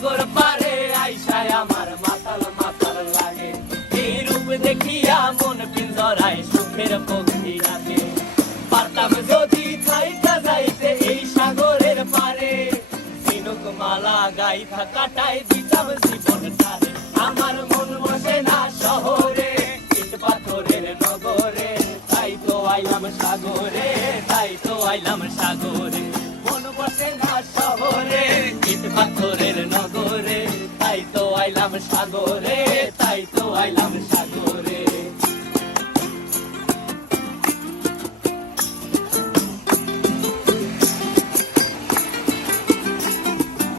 সাগর পারে আইসায় আমার মাতাল মাতাল লাগে। এই রূপ দেখিয়া মন পিঞ্জরায় সুখের পক্ষী ডাকে। পারতাম যদি থাইকা যাইতে এই সাগরের পারে, ঝিনুক মালা গাইথা কাটাই দিতাম জীবনটারে। আমার মন বসে না শহরে, ইট পাথরের নগরে, তাই তো আইলাম সাগরে, তাই তো আইলাম সাগরে। মন বসে না শহরে, ইট পাথরের নগরে, তাই তো আইলাম সাগরে।